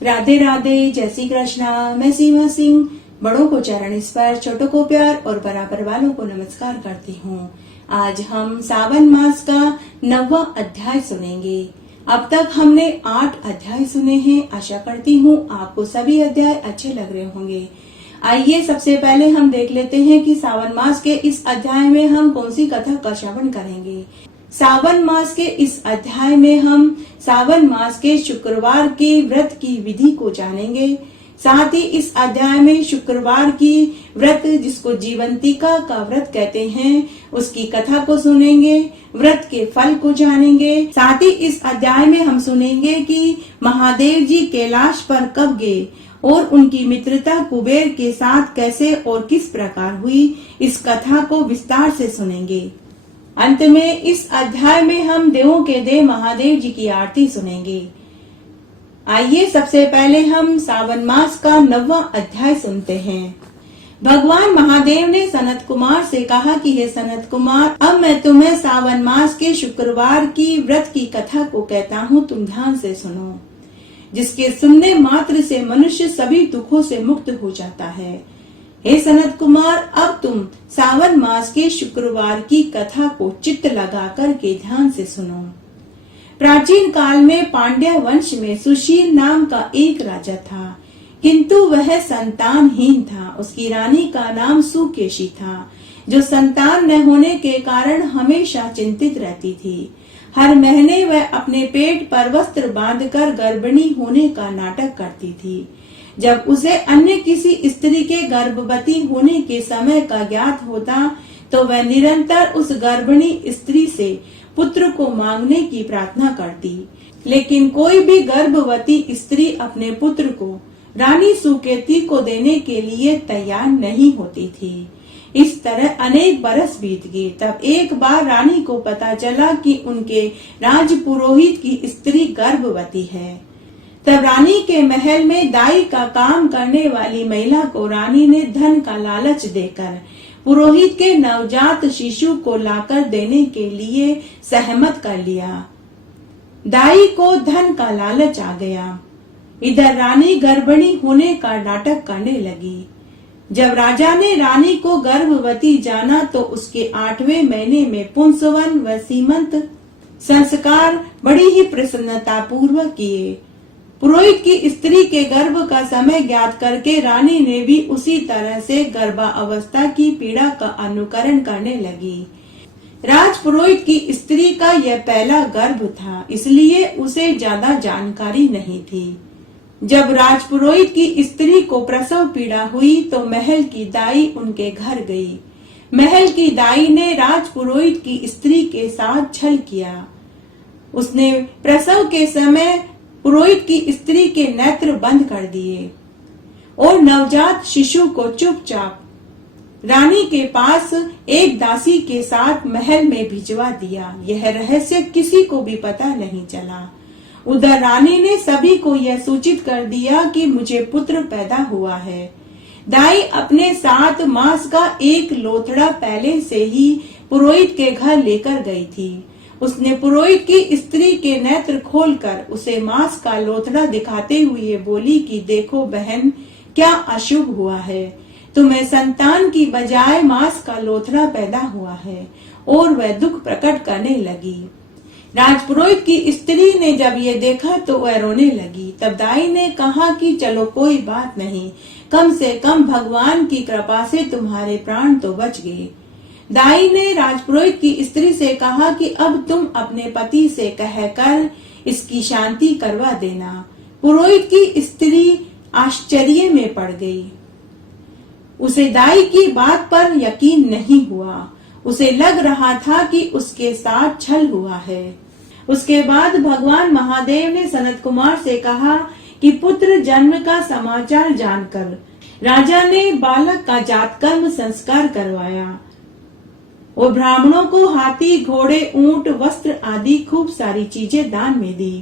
राधे राधे, जय श्री कृष्णा। मैं सीमा सिंह बड़ों को चरण स्पर्श, छोटों को प्यार और बराबर वालों को नमस्कार करती हूँ। आज हम सावन मास का 9वां अध्याय सुनेंगे। अब तक हमने 8 अध्याय सुने हैं। आशा करती हूँ आपको सभी अध्याय अच्छे लग रहे होंगे। आइए सबसे पहले हम देख लेते हैं कि सावन मास के इस अध्याय में हम कौन सी कथा का श्रवण करेंगे। सावन मास के इस अध्याय में हम सावन मास के शुक्रवार के व्रत की विधि को जानेंगे। साथ ही इस अध्याय में शुक्रवार की व्रत, जिसको जीवंतिका का व्रत कहते हैं, उसकी कथा को सुनेंगे, व्रत के फल को जानेंगे। साथ ही इस अध्याय में हम सुनेंगे कि महादेव जी कैलाश पर कब गए और उनकी मित्रता कुबेर के साथ कैसे और किस प्रकार हुई। इस कथा को विस्तार से सुनेंगे। अंत में इस अध्याय में हम देवों के देव महादेव जी की आरती सुनेंगे। आइए सबसे पहले हम सावन मास का 9वां अध्याय सुनते हैं। भगवान महादेव ने सनत कुमार से कहा कि हे सनत कुमार, अब मैं तुम्हें सावन मास के शुक्रवार की व्रत की कथा को कहता हूँ, तुम ध्यान से सुनो। जिसके सुनने मात्र से मनुष्य सभी दुखों से मुक्त हो जाता है। हे सनत कुमार, अब तुम सावन मास के शुक्रवार की कथा को चित्त लगा करके ध्यान से सुनो। प्राचीन काल में पांड्या वंश में सुशील नाम का एक राजा था, किंतु वह संतानहीन था। उसकी रानी का नाम सुकेशी था, जो संतान न होने के कारण हमेशा चिंतित रहती थी। हर महीने वह अपने पेट पर वस्त्र बांधकर गर्भिणी होने का नाटक करती थी। जब उसे अन्य किसी स्त्री के गर्भवती होने के समय का ज्ञात होता, तो वह निरंतर उस गर्भिणी स्त्री से पुत्र को मांगने की प्रार्थना करती, लेकिन कोई भी गर्भवती स्त्री अपने पुत्र को रानी सुकेती को देने के लिए तैयार नहीं होती थी। इस तरह अनेक बरस बीत गए। तब एक बार रानी को पता चला कि उनके राजपुरोहित की स्त्री गर्भवती है। तब रानी के महल में दाई का काम करने वाली महिला को रानी ने धन का लालच देकर पुरोहित के नवजात शिशु को लाकर देने के लिए सहमत कर लिया। दाई को धन का लालच आ गया। इधर रानी गर्भिणी होने का नाटक करने लगी। जब राजा ने रानी को गर्भवती जाना, तो उसके 8वें महीने में पुंसवन व सीमंत संस्कार बड़ी ही प्रसन्नता पूर्वक किए। पुरोहित की स्त्री के गर्भ का समय ज्ञात करके रानी ने भी उसी तरह से गर्भावस्था की पीड़ा का अनुकरण करने लगी। राजपुरोहित की स्त्री का यह पहला गर्भ था, इसलिए उसे ज्यादा जानकारी नहीं थी। जब राजपुरोहित की स्त्री को प्रसव पीड़ा हुई, तो महल की दाई उनके घर गई। महल की दाई ने राजपुरोहित की स्त्री के साथ छल किया। उसने प्रसव के समय पुरोहित की स्त्री के नेत्र बंद कर दिए और नवजात शिशु को चुपचाप रानी के पास एक दासी के साथ महल में भिजवा दिया। यह रहस्य किसी को भी पता नहीं चला। उधर रानी ने सभी को यह सूचित कर दिया कि मुझे पुत्र पैदा हुआ है। दाई अपने 7 मास का एक लोथड़ा पहले से ही पुरोहित के घर लेकर गई थी। उसने पुरोहित की स्त्री के नेत्र खोलकर उसे मांस का लोथड़ा दिखाते हुए बोली कि देखो बहन, क्या अशुभ हुआ है। तुम्हें संतान की बजाय मांस का लोथड़ा पैदा हुआ है। और वह दुख प्रकट करने लगी। राजपुरोहित की स्त्री ने जब ये देखा तो वह रोने लगी। तब दाई ने कहा कि चलो कोई बात नहीं, कम से कम भगवान की कृपा से तुम्हारे प्राण तो बच गए। दाई ने राजपुरोहित की स्त्री से कहा कि अब तुम अपने पति से कहकर इसकी शांति करवा देना। पुरोहित की स्त्री आश्चर्य में पड़ गई। उसे दाई की बात पर यकीन नहीं हुआ। उसे लग रहा था कि उसके साथ छल हुआ है। उसके बाद भगवान महादेव ने सनत कुमार से कहा कि पुत्र जन्म का समाचार जानकर राजा ने बालक का जातकर्म संस्कार करवाया और ब्राह्मणों को हाथी, घोड़े, ऊंट, वस्त्र आदि खूब सारी चीजें दान में दी।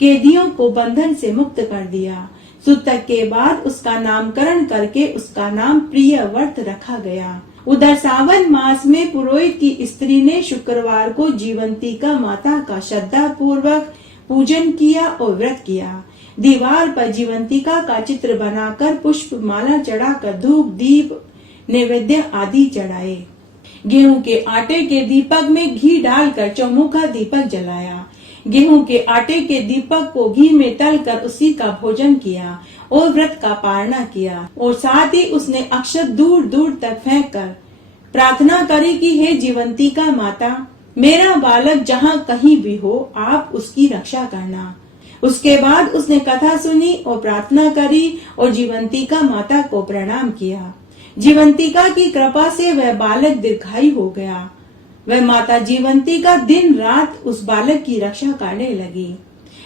कैदियों को बंधन से मुक्त कर दिया। सूतक के बाद उसका नामकरण करके उसका नाम प्रियव्रत रखा गया। उधर सावन मास में पुरोहित की स्त्री ने शुक्रवार को जीवंतिका माता का श्रद्धा पूर्वक पूजन किया और व्रत किया। दीवार पर जीवंतिका का चित्र बनाकर पुष्प माला चढ़ाकर धूप दीप नैवेद्य आदि चढ़ाए। गेहूं के आटे के दीपक में घी डालकर चौमुखा दीपक जलाया। गेहूं के आटे के दीपक को घी में तलकर उसी का भोजन किया और व्रत का पालना किया और साथ ही उसने अक्षत दूर दूर तक फेंक कर प्रार्थना करी कि हे जीवंतिका माता, मेरा बालक जहाँ कहीं भी हो, आप उसकी रक्षा करना। उसके बाद उसने कथा सुनी और प्रार्थना करी और जीवंतिका माता को प्रणाम किया। जीवंतिका की कृपा से वह बालक दीर्घायु हो गया। वह माता जीवंतिका दिन रात उस बालक की रक्षा करने लगी।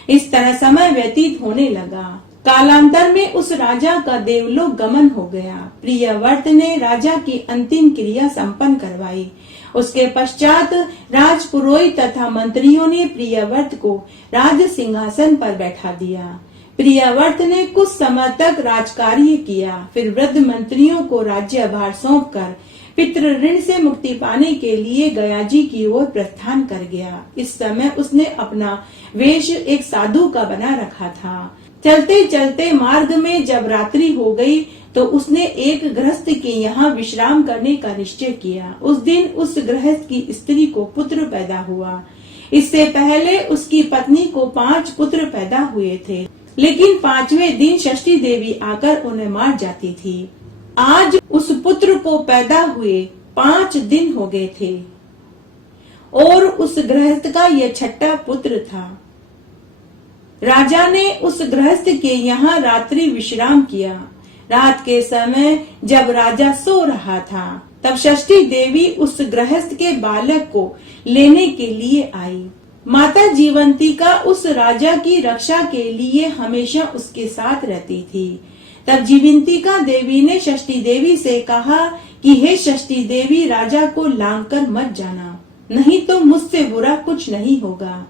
इस तरह समय व्यतीत होने लगा। कालांतर में उस राजा का देवलोक गमन हो गया। प्रियव्रत ने राजा की अंतिम क्रिया संपन्न करवाई। उसके पश्चात राजपुरोहित तथा मंत्रियों ने प्रियव्रत को राज सिंहासन पर बैठा दिया। प्रियव्रत ने कुछ समय तक राजकार्य किया, फिर वृद्ध मंत्रियों को राज्यभार सौंपकर पितृ ऋण से मुक्ति पाने के लिए गया जी की ओर प्रस्थान कर गया। इस समय उसने अपना वेश एक साधु का बना रखा था। चलते चलते मार्ग में जब रात्रि हो गई तो उसने एक गृहस्थ के यहाँ विश्राम करने का निश्चय किया। उस दिन उस गृहस्थ की स्त्री को पुत्र पैदा हुआ। इससे पहले उसकी पत्नी को 5 पुत्र पैदा हुए थे, लेकिन 5वें दिन षष्ठी देवी आकर उन्हें मार जाती थी। आज उस पुत्र को पैदा हुए 5 दिन हो गए थे और उस गृहस्थ का यह 6ठा पुत्र था। राजा ने उस गृहस्थ के यहाँ रात्रि विश्राम किया। रात के समय जब राजा सो रहा था, तब षष्ठी देवी उस गृहस्थ के बालक को लेने के लिए आई। माता जीवंतिका उस राजा की रक्षा के लिए हमेशा उसके साथ रहती थी। तब जीवंतिका देवी ने षष्ठी देवी से कहा कि हे षष्ठी देवी, राजा को लांघकर मत जाना, नहीं तो मुझसे बुरा कुछ नहीं होगा।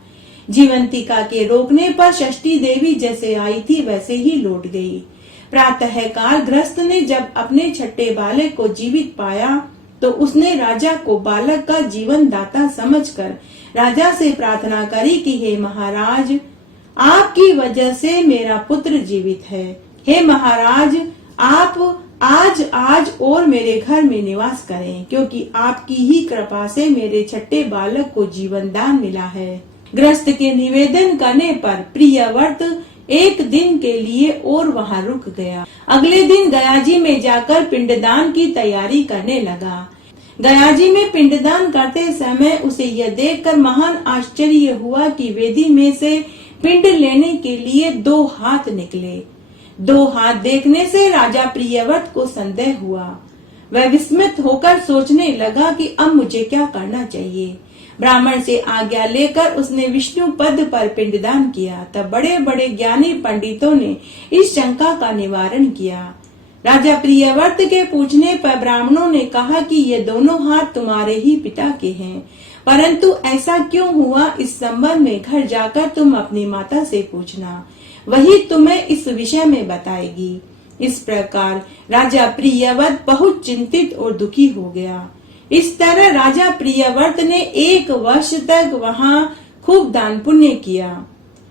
जीवंतिका के रोकने पर षष्ठी देवी जैसे आई थी वैसे ही लौट गई। प्रातः काल गृहस्थ ने जब अपने 6ठे बालक को जीवित पाया तो उसने राजा को बालक का जीवन दाता समझकर राजा से प्रार्थना करी कि हे महाराज, आपकी वजह से मेरा पुत्र जीवित है। हे महाराज, आप आज और मेरे घर में निवास करें, क्योंकि आपकी ही कृपा से मेरे 6ठे बालक को जीवन दान मिला है। गृहस्थ के निवेदन करने पर प्रियव्रत एक दिन के लिए और वहाँ रुक गया। अगले दिन गयाजी में जाकर पिंडदान की तैयारी करने लगा। गयाजी में पिंडदान करते समय उसे यह देखकर महान आश्चर्य हुआ कि वेदी में से पिंड लेने के लिए 2 हाथ निकले। 2 हाथ देखने से राजा प्रियव्रत को संदेह हुआ। वह विस्मित होकर सोचने लगा कि अब मुझे क्या करना चाहिए। ब्राह्मण से आज्ञा लेकर उसने विष्णु पद पर पिंडदान किया। तब बड़े बड़े ज्ञानी पंडितों ने इस शंका का निवारण किया। राजा प्रियव्रत के पूछने पर ब्राह्मणों ने कहा कि ये दोनों हाथ तुम्हारे ही पिता के हैं, परंतु ऐसा क्यों हुआ, इस संबंध में घर जाकर तुम अपनी माता से पूछना, वही तुम्हें इस विषय में बताएगी। इस प्रकार राजा प्रियव्रत बहुत चिंतित और दुखी हो गया। इस तरह राजा प्रियव्रत ने 1 वर्ष तक वहाँ खूब दान पुण्य किया।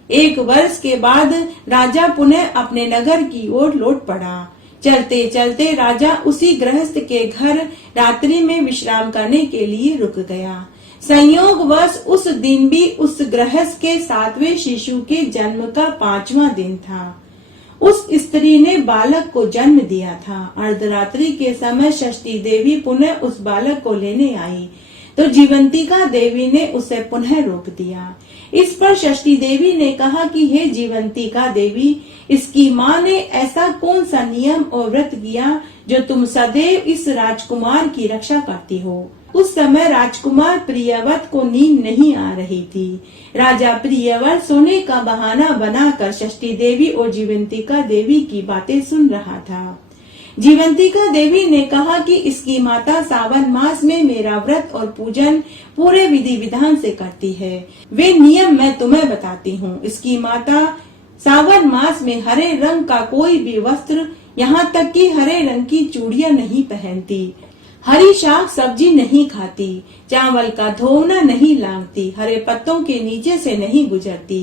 1 वर्ष के बाद राजा पुनः अपने नगर की ओर लौट पड़ा। चलते चलते राजा उसी गृहस्थ के घर रात्रि में विश्राम करने के लिए रुक गया। संयोगवश उस दिन भी उस गृहस्थ के 7वें शिशु के जन्म का 5वां दिन था। उस स्त्री ने बालक को जन्म दिया था। अर्धरात्रि के समय षष्ठी देवी पुनः उस बालक को लेने आई तो जीवंतिका देवी ने उसे पुनः रोक दिया। इस पर षष्ठी देवी ने कहा कि हे जीवंतिका देवी, इसकी माँ ने ऐसा कौन सा नियम और व्रत किया जो तुम सदैव इस राजकुमार की रक्षा करती हो। उस समय राजकुमार प्रियव्रत को नींद नहीं आ रही थी। राजा प्रियव्रत सोने का बहाना बनाकर षष्ठी देवी और जीवंतिका देवी की बातें सुन रहा था। जीवंतिका देवी ने कहा कि इसकी माता सावन मास में मेरा व्रत और पूजन पूरे विधि विधान से करती है। वे नियम मैं तुम्हें बताती हूँ। इसकी माता सावन मास में हरे रंग का कोई भी वस्त्र, यहाँ तक कि हरे रंग की चूड़ियाँ नहीं पहनती। हरी शाक सब्जी नहीं खाती, चावल का धोना नहीं लांघती, हरे पत्तों के नीचे से नहीं गुजरती।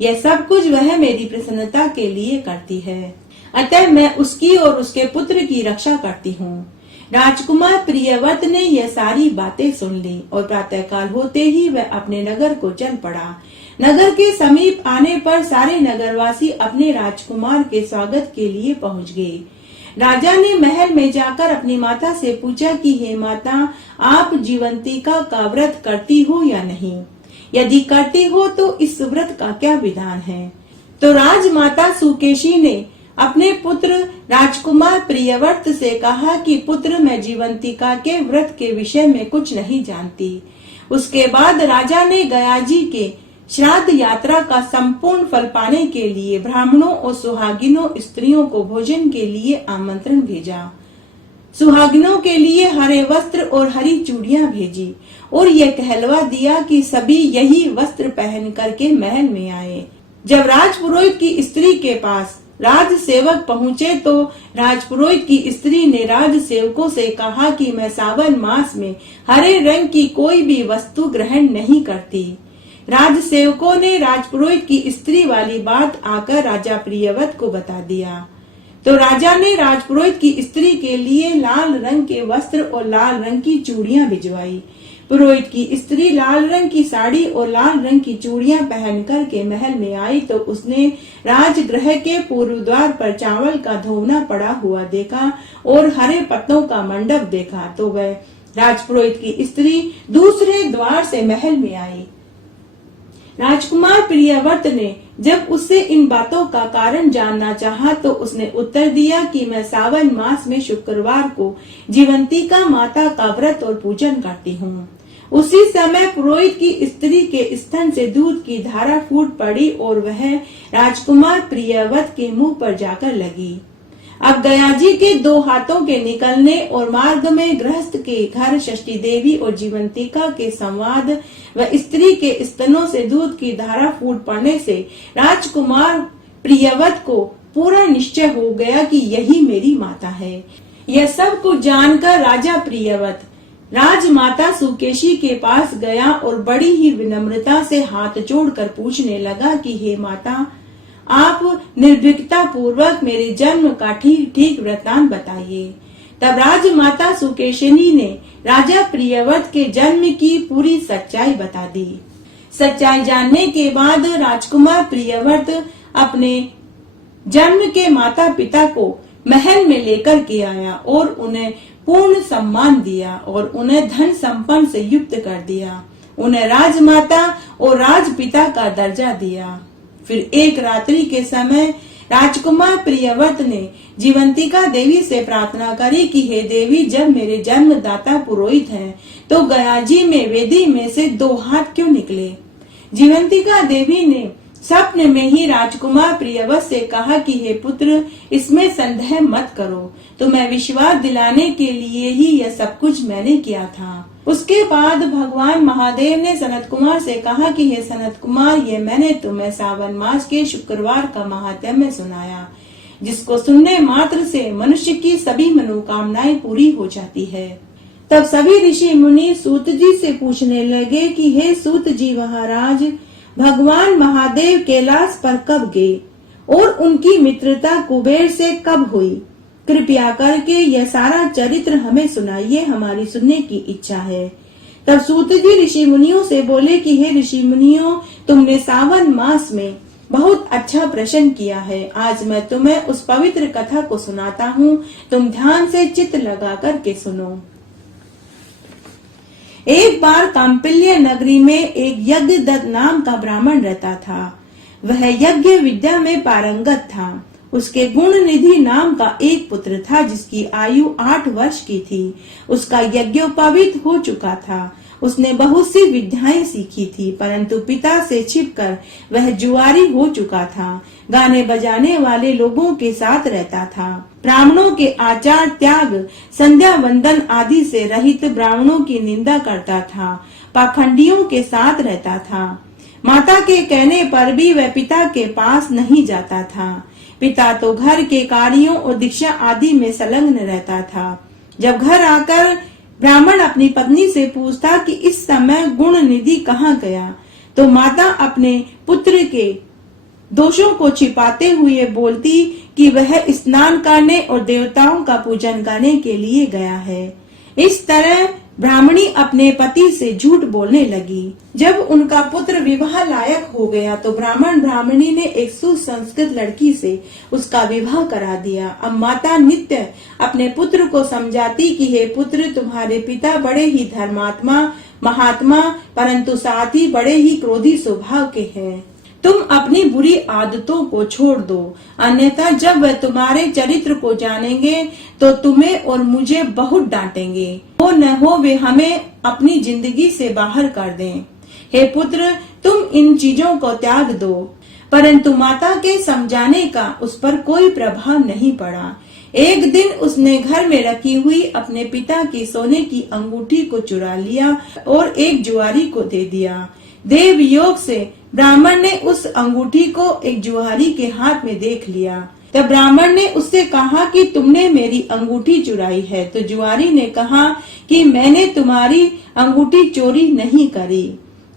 यह सब कुछ वह मेरी प्रसन्नता के लिए करती है, अतः मैं उसकी और उसके पुत्र की रक्षा करती हूँ। राजकुमार प्रियव्रत ने यह सारी बातें सुन ली और प्रातःकाल होते ही वह अपने नगर को चल पड़ा। नगर के समीप आने पर सारे नगरवासी अपने राजकुमार के स्वागत के लिए पहुंच गए। राजा ने महल में जाकर अपनी माता से पूछा कि हे माता, आप जीवंतिका का व्रत करती हो या नहीं? यदि करती हो तो इस व्रत का क्या विधान है? तो राजमाता सुकेशी ने अपने पुत्र राजकुमार प्रियव्रत से कहा कि पुत्र, मैं जीवंतिका के व्रत के विषय में कुछ नहीं जानती। उसके बाद राजा ने गयाजी के श्राद्ध यात्रा का संपूर्ण फल पाने के लिए ब्राह्मणों और सुहागिनों स्त्रियों को भोजन के लिए आमंत्रण भेजा। सुहागिनों के लिए हरे वस्त्र और हरी चूड़ियां भेजी और यह कहलवा दिया कि सभी यही वस्त्र पहन करके महल में आए। जब राजपुरोहित की स्त्री के पास राज सेवक पहुँचे तो राजपुरोहित की स्त्री ने राज सेवकों से कहा कि मैं सावन मास में हरे रंग की कोई भी वस्तु ग्रहण नहीं करती। राज सेवकों ने राजपुरोहित की स्त्री वाली बात आकर राजा प्रियव्रत को बता दिया। तो राजा ने राजपुरोहित की स्त्री के लिए लाल रंग के वस्त्र और लाल रंग की चूड़ियां भिजवाई। पुरोहित की स्त्री लाल रंग की साड़ी और लाल रंग की चूड़ियां पहन कर के महल में आई तो उसने राजगृह के पूर्व द्वार पर चावल का धोना पड़ा हुआ देखा और हरे पत्तों का मंडप देखा। तो वह राजपुरोहित की स्त्री दूसरे द्वार से महल में आई। राजकुमार प्रियव्रत ने जब उससे इन बातों का कारण जानना चाहा तो उसने उत्तर दिया कि मैं सावन मास में शुक्रवार को जीवंतिका माता का व्रत और पूजन करती हूँ। उसी समय पुरोहित की स्त्री के स्तन से दूध की धारा फूट पड़ी और वह राजकुमार प्रियव्रत के मुंह पर जाकर लगी। अब गयाजी के दो हाथों के निकलने और मार्ग में गृहस्थ के घर षष्ठी देवी और जीवंतिका के संवाद व स्त्री के स्तनों से दूध की धारा फूट पड़ने से राजकुमार प्रियव्रत को पूरा निश्चय हो गया कि यही मेरी माता है। यह सब कुछ जानकर राजा प्रियव्रत राजमाता सुकेशी के पास गया और बड़ी ही विनम्रता से हाथ जोड़कर पूछने लगा कि हे माता, आप निर्भीकता पूर्वक मेरे जन्म का ठीक ठीक वृत्तांत बताइए। तब राजमाता सुकेशिनी ने राजा प्रियव्रत के जन्म की पूरी सच्चाई बता दी। सच्चाई जानने के बाद राजकुमार प्रियव्रत अपने जन्म के माता पिता को महल में लेकर के आया और उन्हें पूर्ण सम्मान दिया और उन्हें धन संपन्न से युक्त कर दिया। उन्हें राजमाता और राजपिता का दर्जा दिया। फिर एक रात्रि के समय राजकुमार प्रियव्रत ने जीवंतिका देवी से प्रार्थना करी कि हे देवी, जब मेरे जन्मदाता पुरोहित हैं, तो गयाजी में वेदी में से 2 हाथ क्यों निकले? जीवंतिका देवी ने स्वप्न में ही राजकुमार प्रियव्रत से कहा कि हे पुत्र, इसमें संदेह मत करो, तुम्हें विश्वास दिलाने के लिए ही यह सब कुछ मैंने किया था। उसके बाद भगवान महादेव ने सनत कुमार से कहा कि हे सनत कुमार, ये मैंने तुम्हें सावन मास के शुक्रवार का महात्म्य सुनाया, जिसको सुनने मात्र से मनुष्य की सभी मनोकामनाएं पूरी हो जाती है। तब सभी ऋषि मुनि सूत जी से पूछने लगे कि हे सूत जी महाराज, भगवान महादेव कैलाश पर कब गए और उनकी मित्रता कुबेर से कब हुई? कृपया करके यह सारा चरित्र हमें सुनाइए, हमारी सुनने की इच्छा है। तब सूत जी ऋषि मुनियों से बोले कि हे ऋषि मुनियों, तुमने सावन मास में बहुत अच्छा प्रश्न किया है। आज मैं तुम्हें उस पवित्र कथा को सुनाता हूँ, तुम ध्यान से चित्त लगा करके सुनो। एक बार काम्पिल्य नगरी में एक यज्ञदत्त नाम का ब्राह्मण रहता था। वह यज्ञ विद्या में पारंगत था। उसके गुण निधि नाम का एक पुत्र था जिसकी आयु 8 वर्ष की थी। उसका यज्ञोपवीत हो चुका था। उसने बहुत सी विद्याएं सीखी थी, परंतु पिता से छिपकर वह जुआरी हो चुका था। गाने बजाने वाले लोगों के साथ रहता था। ब्राह्मणों के आचार त्याग, संध्या वंदन आदि से रहित ब्राह्मणों की निंदा करता था। पाखंडियों के साथ रहता था। माता के कहने पर भी वह पिता के पास नहीं जाता था। पिता तो घर के कार्यों और दीक्षा आदि में संलग्न रहता था। जब घर आकर ब्राह्मण अपनी पत्नी से पूछता कि इस समय गुण निधि कहाँ गया, तो माता अपने पुत्र के दोषों को छिपाते हुए बोलती कि वह स्नान करने और देवताओं का पूजन करने के लिए गया है। इस तरह ब्राह्मणी अपने पति से झूठ बोलने लगी। जब उनका पुत्र विवाह लायक हो गया तो ब्राह्मण ब्राह्मणी ने एक सुसंस्कृत लड़की से उसका विवाह करा दिया। अब माता नित्य अपने पुत्र को समझाती कि हे पुत्र, तुम्हारे पिता बड़े ही धर्मात्मा महात्मा परंतु साथ ही बड़े ही क्रोधी स्वभाव के हैं। तुम अपनी बुरी आदतों को छोड़ दो, अन्यथा जब वह तुम्हारे चरित्र को जानेंगे तो तुम्हें और मुझे बहुत डांटेंगे। हो न हो वे हमें अपनी जिंदगी से बाहर कर दें। हे पुत्र, तुम इन चीजों को त्याग दो। परंतु माता के समझाने का उस पर कोई प्रभाव नहीं पड़ा। एक दिन उसने घर में रखी हुई अपने पिता की सोने की अंगूठी को चुरा लिया और एक जुआरी को दे दिया। देव योग से ब्राह्मण ने उस अंगूठी को एक जुआरी के हाथ में देख लिया। तब ब्राह्मण ने उससे कहा कि तुमने मेरी अंगूठी चुराई है। तो जुआरी ने कहा कि मैंने तुम्हारी अंगूठी चोरी नहीं करी,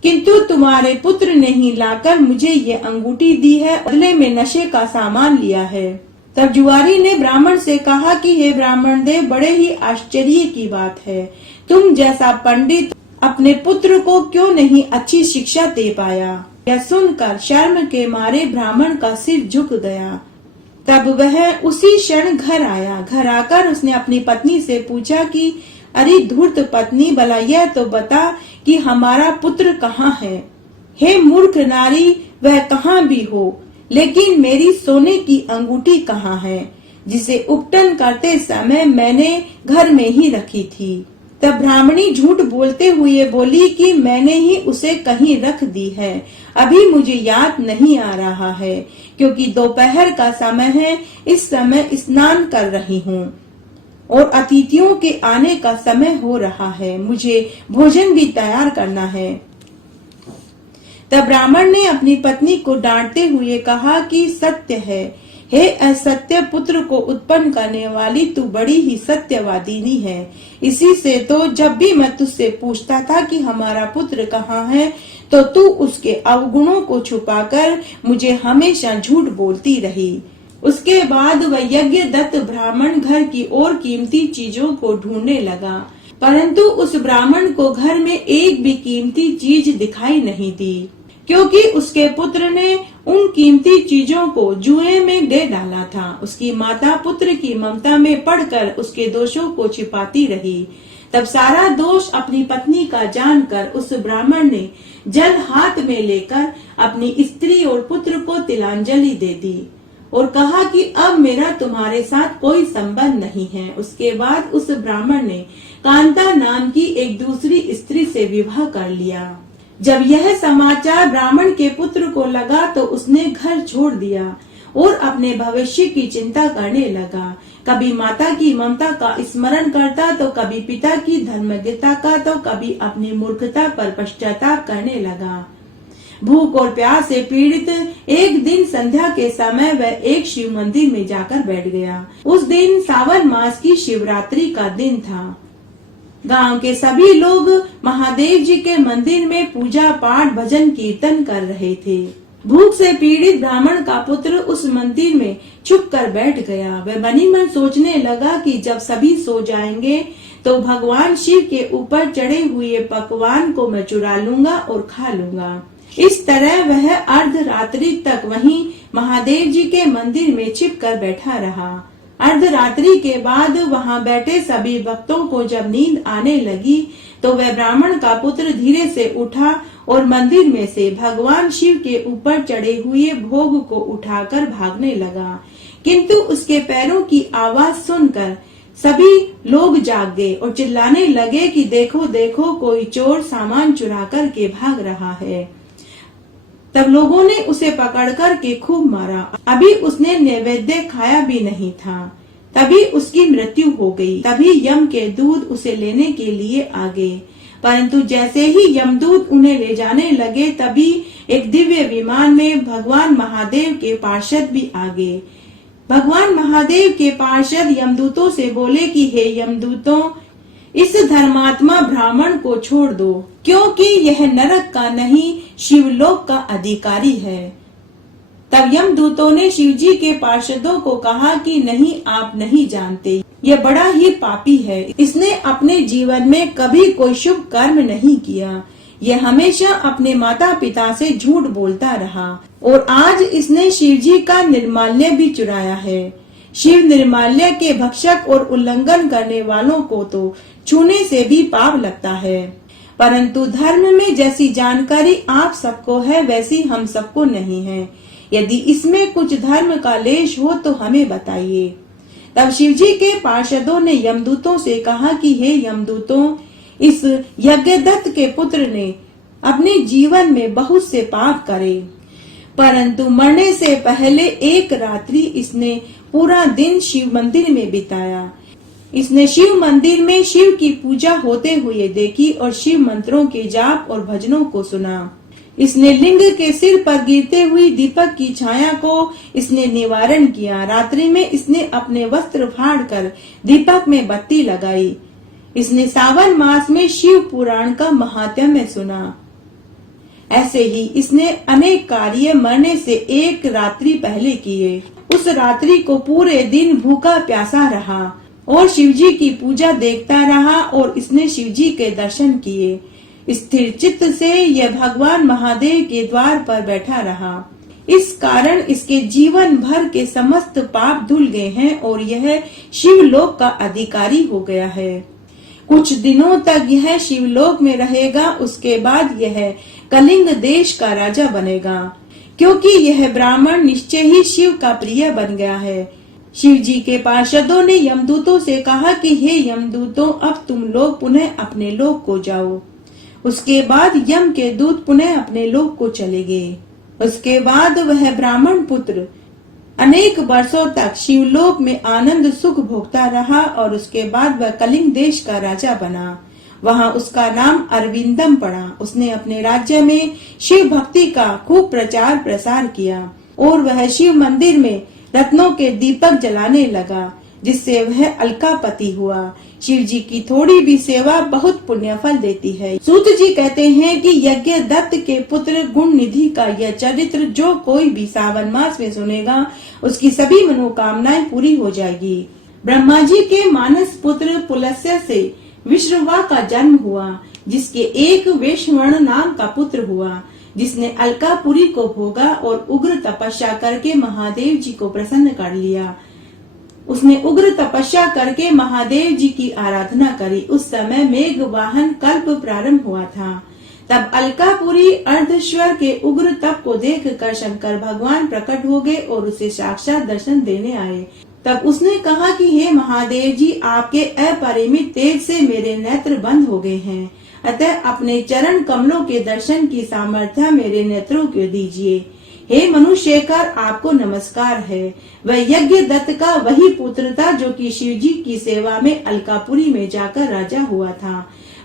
किंतु तुम्हारे पुत्र ने ही लाकर मुझे ये अंगूठी दी है, बदले में नशे का सामान लिया है। तब जुआरी ने ब्राह्मण से कहा कि हे ब्राह्मण देव, बड़े ही आश्चर्य की बात है, तुम जैसा पंडित अपने पुत्र को क्यों नहीं अच्छी शिक्षा दे पाया। यह सुनकर शर्म के मारे ब्राह्मण का सिर झुक गया। तब वह उसी क्षण घर आया। घर आकर उसने अपनी पत्नी से पूछा कि अरे धूर्त पत्नी, भला यह तो बता कि हमारा पुत्र कहाँ है। हे मूर्ख नारी, वह कहाँ भी हो, लेकिन मेरी सोने की अंगूठी कहाँ है, जिसे उपटन करते समय मैंने घर में ही रखी थी। तब ब्राह्मणी झूठ बोलते हुए बोली कि मैंने ही उसे कहीं रख दी है, अभी मुझे याद नहीं आ रहा है, क्योंकि दोपहर का समय है, इस समय स्नान कर रही हूँ और अतिथियों के आने का समय हो रहा है, मुझे भोजन भी तैयार करना है। तब ब्राह्मण ने अपनी पत्नी को डांटते हुए कहा कि सत्य है, हे असत्य पुत्र को उत्पन्न करने वाली, तू बड़ी ही सत्यवादिनी है। इसी से तो जब भी मैं तुझसे पूछता था कि हमारा पुत्र कहाँ है, तो तू उसके अवगुणों को छुपाकर मुझे हमेशा झूठ बोलती रही। उसके बाद वह यज्ञ दत्त ब्राह्मण घर की और कीमती चीजों को ढूंढने लगा, परंतु उस ब्राह्मण को घर में एक भी कीमती चीज दिखाई नहीं दी, क्योंकि उसके पुत्र ने उन कीमती चीजों को जुए में दे डाला था। उसकी माता पुत्र की ममता में पड़कर उसके दोषों को छिपाती रही। तब सारा दोष अपनी पत्नी का जानकर उस ब्राह्मण ने जल हाथ में लेकर अपनी स्त्री और पुत्र को तिलांजलि दे दी और कहा कि अब मेरा तुम्हारे साथ कोई संबंध नहीं है। उसके बाद उस ब्राह्मण ने कांता नाम की एक दूसरी स्त्री से विवाह कर लिया। जब यह समाचार ब्राह्मण के पुत्र को लगा तो उसने घर छोड़ दिया और अपने भविष्य की चिंता करने लगा। कभी माता की ममता का स्मरण करता तो कभी पिता की धर्मज्ञता का, तो कभी अपनी मूर्खता पर पश्चाताप करने लगा। भूख और प्यास से पीड़ित एक दिन संध्या के समय वह एक शिव मंदिर में जाकर बैठ गया। उस दिन सावन मास की शिवरात्रि का दिन था। गांव के सभी लोग महादेव जी के मंदिर में पूजा पाठ भजन कीर्तन कर रहे थे। भूख से पीड़ित ब्राह्मण का पुत्र उस मंदिर में छुप कर बैठ गया। वह मनी मन सोचने लगा कि जब सभी सो जाएंगे तो भगवान शिव के ऊपर चढ़े हुए पकवान को मैं चुरा लूंगा और खा लूंगा। इस तरह वह अर्धरात्रि तक वहीं महादेव जी के मंदिर में छिप कर बैठा रहा। अर्धरात्रि के बाद वहां बैठे सभी भक्तों को जब नींद आने लगी तो वह ब्राह्मण का पुत्र धीरे से उठा और मंदिर में से भगवान शिव के ऊपर चढ़े हुए भोग को उठाकर भागने लगा, किंतु उसके पैरों की आवाज सुनकर सभी लोग जाग गए और चिल्लाने लगे कि देखो देखो, कोई चोर सामान चुरा कर के भाग रहा है। तब लोगों ने उसे पकड़कर के खूब मारा। अभी उसने नैवेद्य खाया भी नहीं था, तभी उसकी मृत्यु हो गई। तभी यम के दूत उसे लेने के लिए आ गए, परंतु जैसे ही यमदूत उन्हें ले जाने लगे तभी एक दिव्य विमान में भगवान महादेव के पार्षद भी आ गए। भगवान महादेव के पार्षद यमदूतों से बोले कि हे यमदूतों, इस धर्मात्मा ब्राह्मण को छोड़ दो, क्योंकि यह नरक का नहीं शिवलोक का अधिकारी है। तब यमदूतों ने शिवजी के पार्षदों को कहा कि नहीं, आप नहीं जानते, यह बड़ा ही पापी है। इसने अपने जीवन में कभी कोई शुभ कर्म नहीं किया। यह हमेशा अपने माता पिता से झूठ बोलता रहा और आज इसने शिवजी का निर्माल्य भी चुराया है। शिव निर्माल्य के भक्षक और उल्लंघन करने वालों को तो छूने से भी पाप लगता है, परंतु धर्म में जैसी जानकारी आप सबको है वैसी हम सबको नहीं है। यदि इसमें कुछ धर्म का लेश हो तो हमें बताइए। तब शिवजी के पार्षदों ने यमदूतों से कहा कि हे यमदूतों, इस यज्ञदत्त के पुत्र ने अपने जीवन में बहुत से पाप करे, परंतु मरने से पहले एक रात्रि इसने पूरा दिन शिव मंदिर में बिताया। इसने शिव मंदिर में शिव की पूजा होते हुए देखी और शिव मंत्रों के जाप और भजनों को सुना। इसने लिंग के सिर पर गिरते हुई दीपक की छाया को इसने निवारण किया। रात्रि में इसने अपने वस्त्र फाड़कर दीपक में बत्ती लगाई। इसने सावन मास में शिव पुराण का महात्म्य सुना। ऐसे ही इसने अनेक कार्य मरने से एक रात्रि पहले किए। उस रात्रि को पूरे दिन भूखा प्यासा रहा और शिवजी की पूजा देखता रहा और इसने शिवजी के दर्शन किए। स्थिर चित्त से यह भगवान महादेव के द्वार पर बैठा रहा। इस कारण इसके जीवन भर के समस्त पाप धुल गए हैं और यह शिवलोक का अधिकारी हो गया है। कुछ दिनों तक यह शिवलोक में रहेगा, उसके बाद यह कलिंग देश का राजा बनेगा, क्योंकि यह ब्राह्मण निश्चय ही शिव का प्रिय बन गया है। शिव जी के पार्षदों ने यमदूतों से कहा कि हे यमदूतों, अब तुम लोग पुनः अपने लोक को जाओ। उसके बाद यम के दूत पुनः अपने लोक को चले गए। उसके बाद वह ब्राह्मण पुत्र अनेक वर्षों तक शिवलोक में आनंद सुख भोगता रहा और उसके बाद वह कलिंग देश का राजा बना। वहां उसका नाम अरविंदम पड़ा। उसने अपने राज्य में शिव भक्ति का खूब प्रचार प्रसार किया और वह शिव मंदिर में रत्नों के दीपक जलाने लगा, जिससे वह अलकापति हुआ। शिव जी की थोड़ी भी सेवा बहुत पुण्य फल देती है। सूत जी कहते हैं कि यज्ञ दत्त के पुत्र गुण निधि का यह चरित्र जो कोई भी सावन मास में सुनेगा, उसकी सभी मनोकामनाएं पूरी हो जाएगी। ब्रह्मा जी के मानस पुत्र पुलस्त्य से विश्रवा का जन्म हुआ, जिसके एक वैश्वर्ण नाम का पुत्र हुआ, जिसने अलकापुरी को भोगा और उग्र तपस्या करके महादेव जी को प्रसन्न कर लिया। उसने उग्र तपस्या करके महादेव जी की आराधना करी। उस समय मेघ वाहन कल्प प्रारंभ हुआ था। तब अलकापुरी अर्धश्वर के उग्र तप को देखकर शंकर भगवान प्रकट हो गए और उसे साक्षात दर्शन देने आए। तब उसने कहा कि हे महादेव जी, आपके अपरिमित तेज से मेरे नेत्र बंद हो गए हैं, अतः अपने चरण कमलों के दर्शन की सामर्थ्य मेरे नेत्रों को दीजिए। हे मनुष्यकर, आपको नमस्कार है। वह यज्ञ दत्त का वही पुत्र था जो कि शिव जी की सेवा में अलकापुरी में जाकर राजा हुआ था,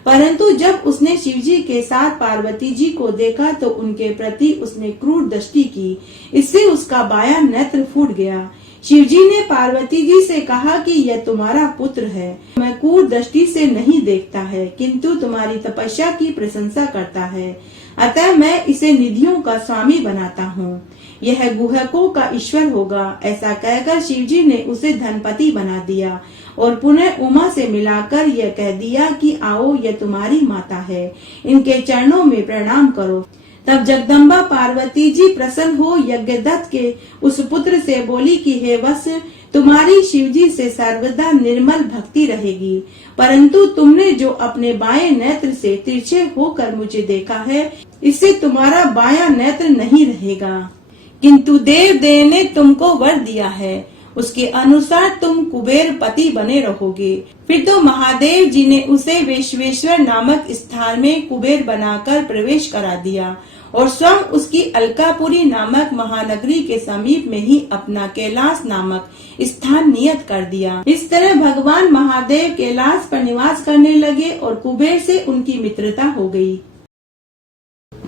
परंतु जब उसने शिव जी के साथ पार्वती जी को देखा तो उनके प्रति उसने क्रूर दृष्टि की। इससे उसका बायां नेत्र फूट गया। शिव जी ने पार्वती जी से कहा कि यह तुम्हारा पुत्र है, मैं क्रूर दृष्टि से नहीं देखता है, किंतु तुम्हारी तपस्या की प्रशंसा करता है, अतः मैं इसे निधियों का स्वामी बनाता हूँ। यह गुहकों का ईश्वर होगा। ऐसा कहकर शिव जी ने उसे धनपति बना दिया और पुनः उमा से मिलाकर यह कह दिया कि आओ, यह तुम्हारी माता है, इनके चरणों में प्रणाम करो। तब जगदम्बा पार्वती जी प्रसन्न हो यज्ञदत्त के उस पुत्र से बोली कि हे वत्स, तुम्हारी शिवजी से सर्वदा निर्मल भक्ति रहेगी, परंतु तुमने जो अपने बाएं नेत्र से तिरछे होकर मुझे देखा है, इससे तुम्हारा बायां नेत्र नहीं रहेगा, किंतु देव देव ने तुमको वर दिया है, उसके अनुसार तुम कुबेर पति बने रहोगे। फिर तो महादेव जी ने उसे वैश्वेश्वर नामक स्थान में कुबेर बनाकर प्रवेश करा दिया और स्वयं उसकी अलकापुरी नामक महानगरी के समीप में ही अपना कैलाश नामक स्थान नियत कर दिया। इस तरह भगवान महादेव कैलाश पर निवास करने लगे और कुबेर से उनकी मित्रता हो गई।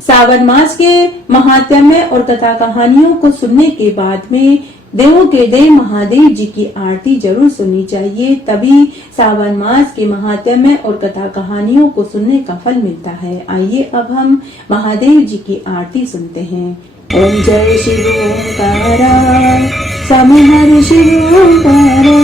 सावन मास के महात्म्य और कथा कहानियों को सुनने के बाद में देवों के देव महादेव जी की आरती जरूर सुननी चाहिए, तभी सावन मास के महात्म्य और कथा कहानियों को सुनने का फल मिलता है। आइए अब हम महादेव जी की आरती सुनते हैं। ओम जय शिव ओंकारा, समहर शिव ओंकारा,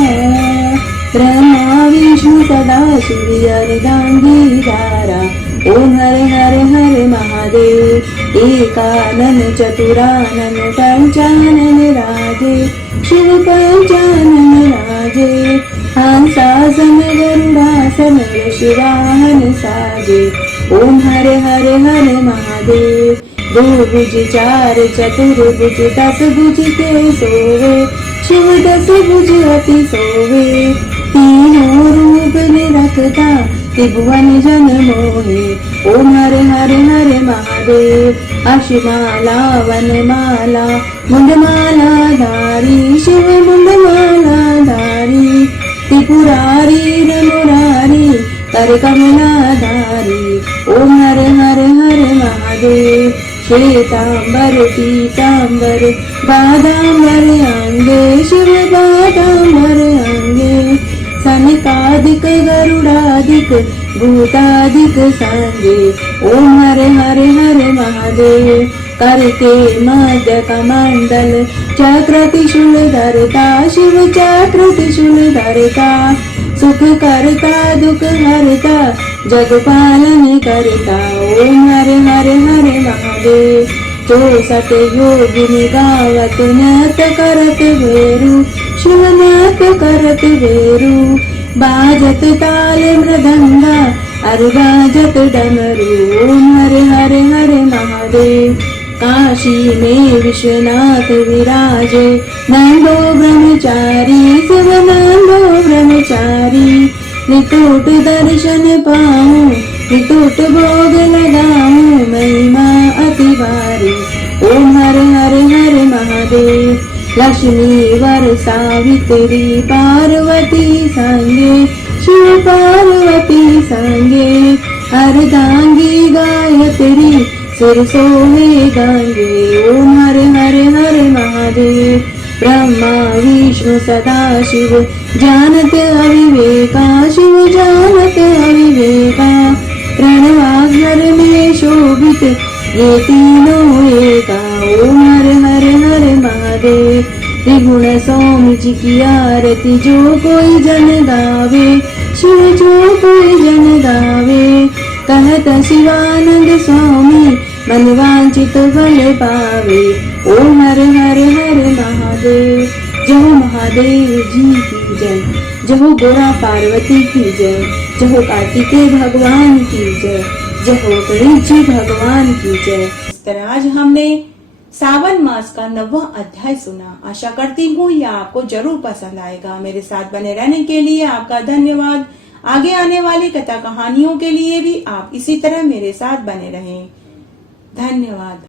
ब्रह्मा विष्णु सदा शिव अर्धांगीधारा। ओम हर हर हर महादेव, एकानन चतुरानन पंचानन राजे, शिव पंचानन राजे। हंसासन गरुड़ासन शिवाहन साजे। ओम हर हर हर महादेव, दो भुज चार चतुर्भुज दस भुज के सोवे, शिव दस भुज अति सोवे। तीनों रूप निरखता त्रिभुवन जन मोहे। ओम हर हर हर महादेव, अश्वमाला वनमाला मुंडमाला धारी, शिव मुंडमाला धारी। त्रिपुरारी रनुरारी कर कमलाधारी। ओम हर हर हर महादेव, श्वेतांबर पीतांबर बादांबर अंगे, शिव बादांबर अंगे। सनकादिक गरुड़ादिक भूतादिक सांगे। ओम हर हर हर महादेव, करके मध्य कमंडल चक्र त्रिशूल धरता, शिव चक्र त्रिशूल धरता। सुख करता दुख हरता, जग पालन करता। ओम हर हर हर महादेव, 64 योगिनी गावत नृत करत भेरू, शिव नृत करत भेरू। बाजत ताल मृदंगा अर बाजत डमरू। ओम हर हर हर महादेव, काशी में विश्वनाथ विराजे, नंदो ब्रह्मचारी, शिव नंदो ब्रह्मचारी। नितुट दर्शन पाऊं, नितुट भोग लगाऊं, महिमा अति भारी। ओम हर हर हर महादेव, लक्ष्मी वर सावित्री पार्वती संगे, शिव पार्वती संगे। अर्धांगी गायत्री सिर सोहे गांगे। ओम हर हर हर महादेव, ब्रह्मा विष्णु सदा शिव जानत अविवेका, शिव जानत अविवेका। प्रणवाघर में शोभित ये तीनों एका। ओम हर हर हर महादेव, त्रिगुण स्वामी जी की आरती जो कोई जन गावे, शिव जो कोई जन गावे। कहत शिवानंद स्वामी मन वांछित फल पावे। ओम हर हर हर महादेव, जय महादेव जी की जय, जय हो गोरा पार्वती की जय, जय हो कार्तिकेय भगवान की जय, जय हो गणेश जी भगवान की जय। इस तरह आज हमने सावन मास का 9वां अध्याय सुना। आशा करती हूँ यह आपको जरूर पसंद आएगा। मेरे साथ बने रहने के लिए आपका धन्यवाद। आगे आने वाली कथा कहानियों के लिए भी आप इसी तरह मेरे साथ बने रहें। धन्यवाद।